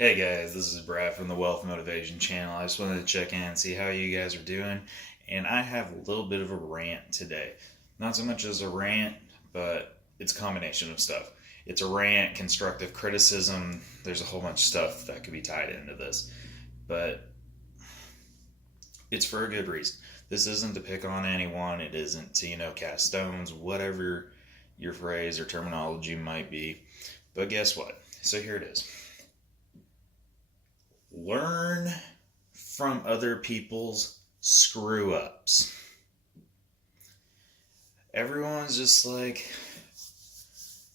Hey guys, this is Brad from the Wealth Motivation channel. I just wanted to check in and see how you guys are doing. And I have a little bit of a rant today. Not so much as a rant, but it's a combination of stuff. It's a rant, constructive criticism. There's a whole bunch of stuff that could be tied into this. But it's for a good reason. This isn't to pick on anyone. It isn't to, cast stones, whatever your phrase or terminology might be. But guess what? So here it is. Learn from other people's screw ups. Everyone's just like,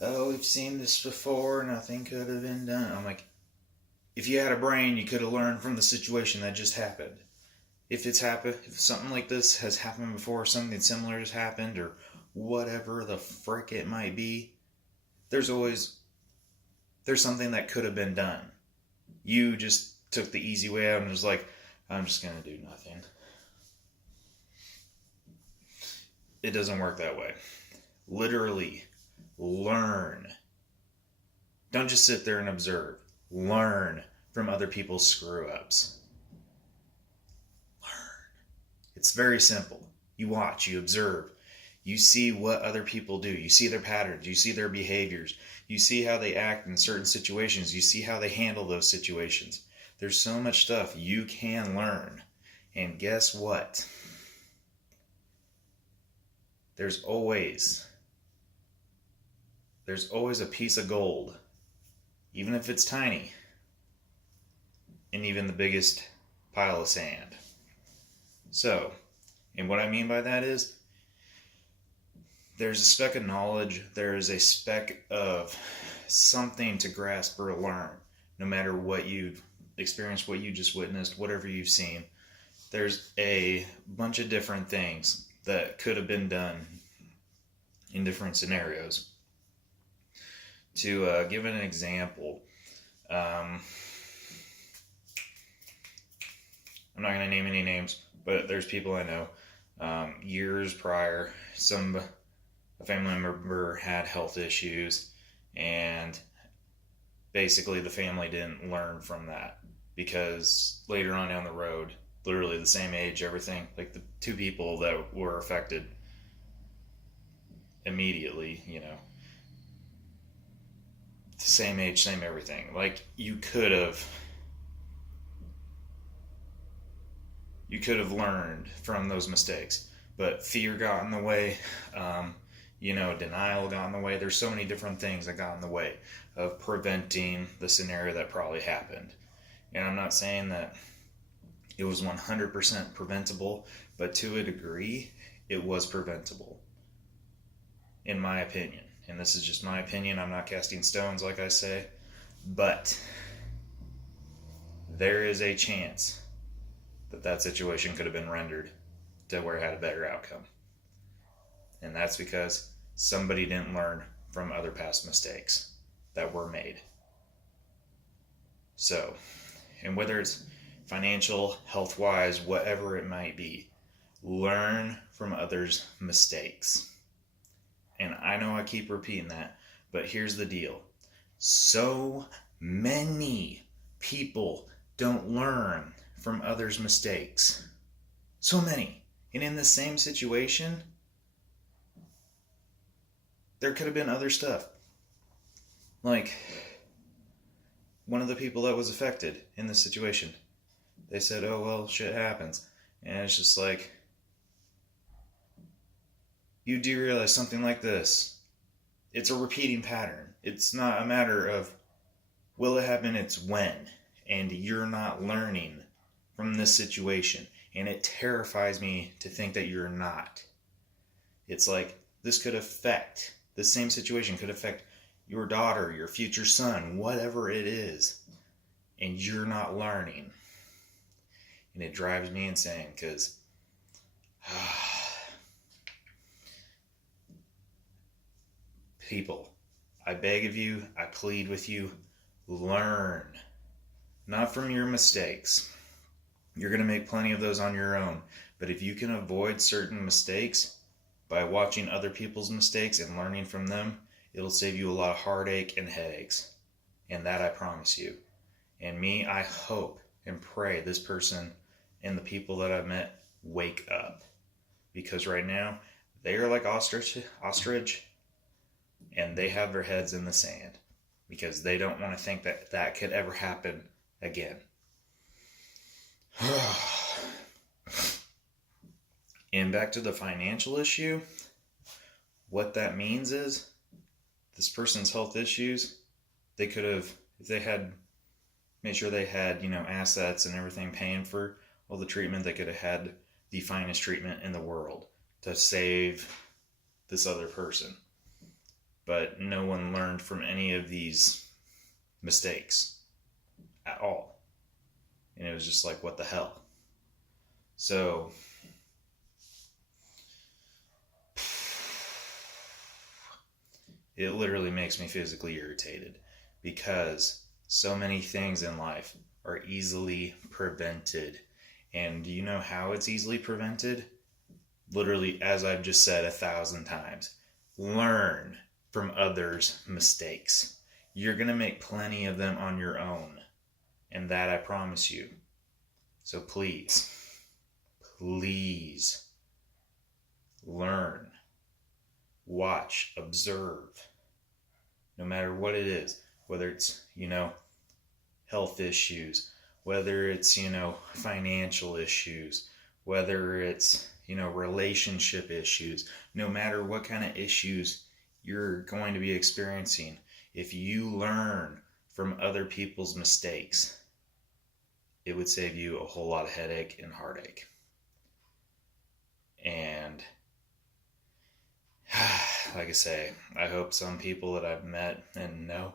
oh, we've seen this before, nothing could have been done. I'm like, if you had a brain, you could have learned from the situation that just happened. If something like this has happened before, something similar has happened, or whatever the frick it might be, there's something that could have been done. You just took the easy way out and was like, I'm just going to do nothing. It doesn't work that way. Literally, learn. Don't just sit there and observe. Learn from other people's screw-ups. Learn. It's very simple. You watch, you observe. You see what other people do. You see their patterns. You see their behaviors. You see how they act in certain situations. You see how they handle those situations. There's so much stuff you can learn. And guess what? There's always a piece of gold, even if it's tiny, in even the biggest pile of sand. So, and what I mean by that is, there's a speck of knowledge, there is a speck of something to grasp or learn, no matter what you've experienced, what you just witnessed, whatever you've seen. There's a bunch of different things that could have been done in different scenarios. To give an example, I'm not going to name any names, but there's people I know, years prior, a family member had health issues, and basically the family didn't learn from that, because later on down the road, literally the same age, everything, like the two people that were affected immediately, the same age, same everything. Like you could have learned from those mistakes, but fear got in the way. Denial got in the way. There's so many different things that got in the way of preventing the scenario that probably happened. And I'm not saying that it was 100% preventable, but to a degree, it was preventable, in my opinion. And this is just my opinion. I'm not casting stones, like I say, but there is a chance that situation could have been rendered to where it had a better outcome. And that's because somebody didn't learn from other past mistakes that were made. So, and whether it's financial, health-wise, whatever it might be, learn from others' mistakes. And I know I keep repeating that, but here's the deal. So many people don't learn from others' mistakes. So many. And in the same situation, there could have been other stuff. Like, one of the people that was affected in this situation, they said, oh, well, shit happens. And it's just like, you do realize something like this, it's a repeating pattern. It's not a matter of, will it happen? It's when. And you're not learning from this situation. And it terrifies me to think that you're not. It's like, this same situation could affect your daughter, your future son, whatever it is. And you're not learning. And it drives me insane, because people, I beg of you, I plead with you, learn. Not from your mistakes. You're going to make plenty of those on your own. But if you can avoid certain mistakes by watching other people's mistakes and learning from them, it'll save you a lot of heartache and headaches. And that I promise you. And me, I hope and pray this person and the people that I've met wake up. Because right now, they are like ostrich, and they have their heads in the sand. Because they don't want to think that that could ever happen again. And back to the financial issue, what that means is this person's health issues, they could have, if they had made sure they had, assets and everything paying for all the treatment, they could have had the finest treatment in the world to save this other person. But no one learned from any of these mistakes at all. And it was just like, what the hell? So, it literally makes me physically irritated because so many things in life are easily prevented. And do you know how it's easily prevented? Literally, as I've just said 1,000 times, learn from others' mistakes. You're going to make plenty of them on your own. And that I promise you. So please learn, watch, observe, no matter what it is, whether it's, health issues, whether it's, financial issues, whether it's, relationship issues, no matter what kind of issues you're going to be experiencing, if you learn from other people's mistakes, it would save you a whole lot of headache and heartache. And like I say, I hope some people that I've met and know,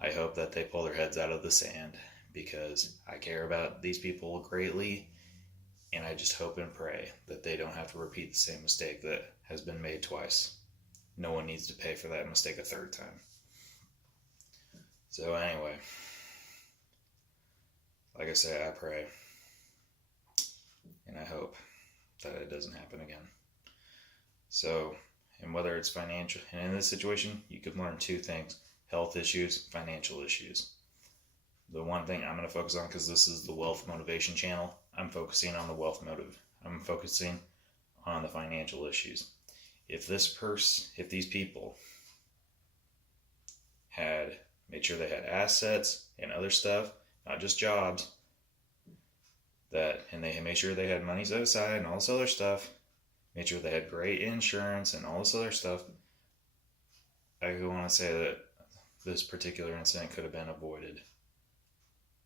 I hope that they pull their heads out of the sand, because I care about these people greatly, and I just hope and pray that they don't have to repeat the same mistake that has been made twice. No one needs to pay for that mistake a third time. So anyway, like I say, I pray, and I hope that it doesn't happen again. So, and whether it's financial, and in this situation, you could learn two things: health issues, financial issues. The one thing I'm going to focus on, because this is the Wealth Motivation channel, I'm focusing on the wealth motive. I'm focusing on the financial issues. If these people had made sure they had assets and other stuff, not just jobs, and they had made sure they had money set aside and all this other stuff, made sure they had great insurance and all this other stuff, I want to say that this particular incident could have been avoided.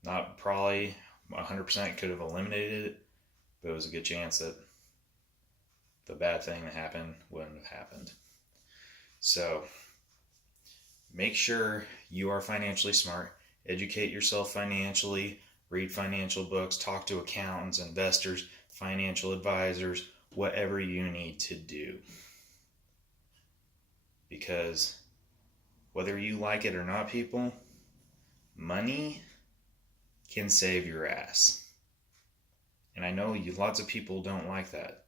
Not probably 100% could have eliminated it, but it was a good chance that the bad thing that happened wouldn't have happened. So make sure you are financially smart. Educate yourself financially. Read financial books. Talk to accountants, investors, financial advisors, whatever you need to do. Because whether you like it or not, people, money can save your ass. And I know lots of people don't like that.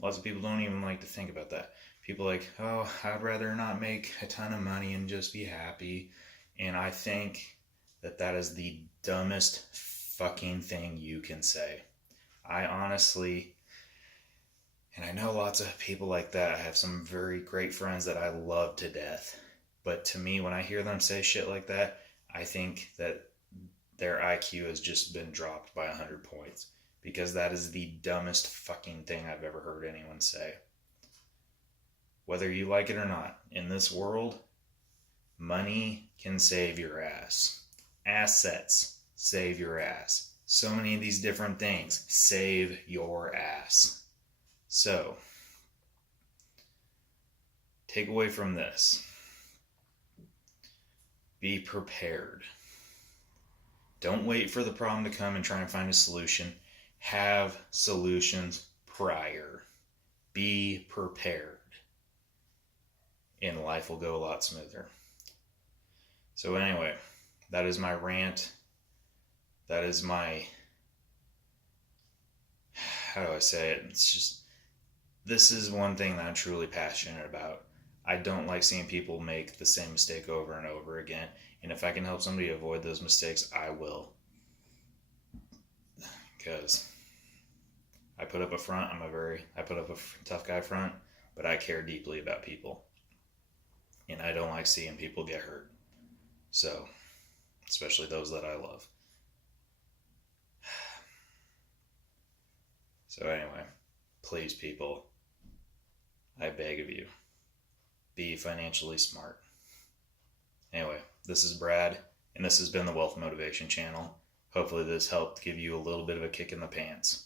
Lots of people don't even like to think about that. People are like, oh, I'd rather not make a ton of money and just be happy. And I think that is the dumbest fucking thing you can say. I honestly, and I know lots of people like that. I have some very great friends that I love to death. But to me, when I hear them say shit like that, I think that their IQ has just been dropped by 100 points. Because that is the dumbest fucking thing I've ever heard anyone say. Whether you like it or not, in this world, money can save your ass. Assets save your ass. So many of these different things save your ass. So, take away from this. Be prepared. Don't wait for the problem to come and try and find a solution. Have solutions prior. Be prepared. And life will go a lot smoother. So anyway, that is my rant. That is my, how do I say it? It's just, this is one thing that I'm truly passionate about. I don't like seeing people make the same mistake over and over again. And if I can help somebody avoid those mistakes, I will. Because I put up a front. I put up a tough guy front, but I care deeply about people. And I don't like seeing people get hurt. So, especially those that I love. So anyway, please people, I beg of you, be financially smart. Anyway, this is Brad, and this has been the Wealth Motivation Channel. Hopefully this helped give you a little bit of a kick in the pants.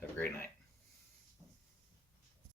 Have a great night.